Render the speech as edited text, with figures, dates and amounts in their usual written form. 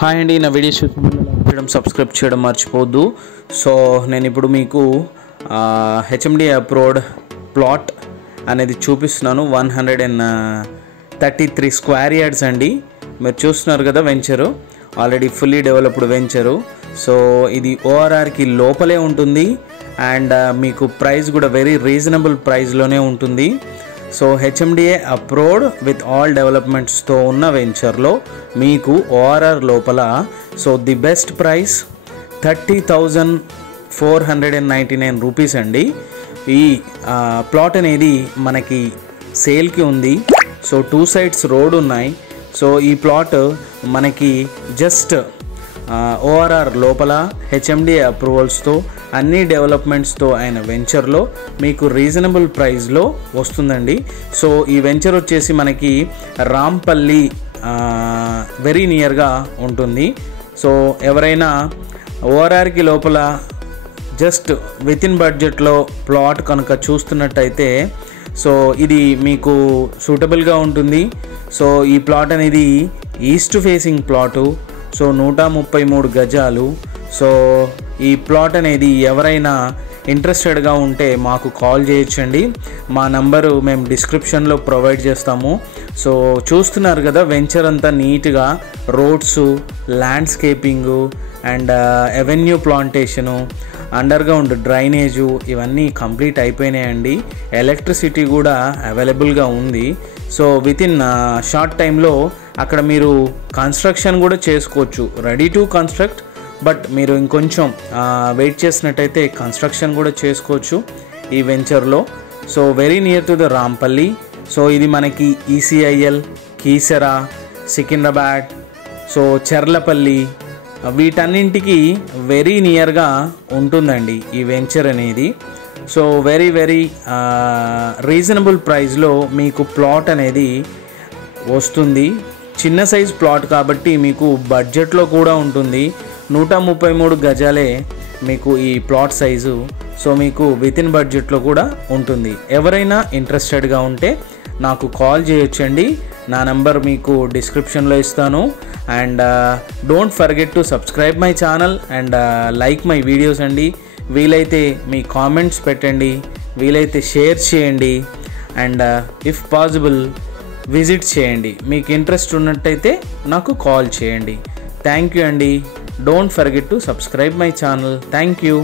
Hi అండి, నా videos చేయడం సబ్స్క్రైబ్ చేయడం మర్చిపోవద్దు. సో నేను ఇప్పుడు మీకు హెచ్ఎండి అప్రూవ్డ్ ప్లాట్ అనేది చూపిస్తున్నాను. 133 స్క్వేర్ యార్డ్స్ అండి. మీరు చూస్తున్నారు కదా, venture already fully developed venture. So ఇది ఓఆర్ఆర్కి లోపలే ఉంటుంది అండ్ మీకు ప్రైస్ కూడా వెరీ రీజనబుల్ ప్రైస్లోనే ఉంటుంది. So HMDA approved with all డెవలప్మెంట్స్తో ఉన్న వెంచర్లో మీకు ఓఆర్ఆర్ లోపల so the best price 30,499 rupees అండి. ఈ ప్లాట్ అనేది మనకి సేల్కి ఉంది. సో 2 సైడ్స్ రోడ్ ఉన్నాయి. సో ఈ ప్లాట్ మనకి జస్ట్ ఓఆర్ఆర్ లోపల హెచ్ఎండిఏ అప్రూవల్స్తో అన్ని డెవలప్మెంట్స్తో అయిన వెంచర్లో మీకు రీజనబుల్ ప్రైస్లో వస్తుందండి. సో ఈ వెంచర్ వచ్చేసి మనకి రాంపల్లి వెరీ నియర్గా ఉంటుంది. సో ఎవరైనా ఓఆర్ఆర్కి లోపల జస్ట్ విత్ ఇన్ బడ్జెట్లో ప్లాట్ కనుక చూస్తున్నట్టయితే సో ఇది మీకు సూటబుల్గా ఉంటుంది. సో ఈ ప్లాట్ అనేది ఈస్ట్ ఫేసింగ్ ప్లాటు. సో 133 గజాలు. సో ఈ ప్లాట్ అనేది ఎవరైనా ఇంట్రెస్టెడ్గా ఉంటే మాకు కాల్ చేయొచ్చండి. మా నంబరు మేము డిస్క్రిప్షన్లో ప్రొవైడ్ చేస్తాము. సో చూస్తున్నారు కదా, వెంచర్ అంతా నీట్గా roads, landscaping and avenue plantation, underground drainage ఇవన్నీ కంప్లీట్ అయిపోయినాయండి. ఎలక్ట్రిసిటీ కూడా అవైలబుల్గా ఉంది. సో విత్ ఇన్ షార్ట్ టైంలో అక్కడ మీరు కన్స్ట్రక్షన్ కూడా చేసుకోవచ్చు. రెడీ టు కన్స్ట్రక్ట్, బట్ మీరు ఇంకొంచెం వెయిట్ చేసినట్టయితే కన్స్ట్రక్షన్ కూడా చేసుకోవచ్చు ఈ వెంచర్లో. So very near to the Rampalli. So ఇది మనకి ఈసీఐఎల్, కీసరా, సికింద్రాబాద్, సో చెర్లపల్లి వీటన్నింటికి వెరీ నియర్గా ఉంటుందండి ఈ వెంచర్ అనేది. సో వెరీ వెరీ రీజనబుల్ ప్రైస్లో మీకు ప్లాట్ అనేది వస్తుంది. చిన్న సైజ్ ప్లాట్ కాబట్టి మీకు బడ్జెట్లో కూడా ఉంటుంది. 133 గజాలే మీకు ఈ ప్లాట్ సైజు. సో మీకు విత్ ఇన్ బడ్జెట్లో కూడా ఉంటుంది. ఎవరైనా ఇంట్రెస్టెడ్గా ఉంటే నాకు కాల్ చేయొచ్చండి. నా నెంబర్ మీకు డిస్క్రిప్షన్లో ఇస్తాను. And don't forget to subscribe my channel and like my videos అండి. వీలైతే మీ కామెంట్స్ పెట్టండి, వీలైతే షేర్ చేయండి అండ్ ఇఫ్ పాసిబుల్ విజిట్ చేయండి. మీకు ఇంట్రెస్ట్ ఉన్నట్టయితే నాకు కాల్ చేయండి. థ్యాంక్ యూ అండి. Don't forget to subscribe my channel. Thank you.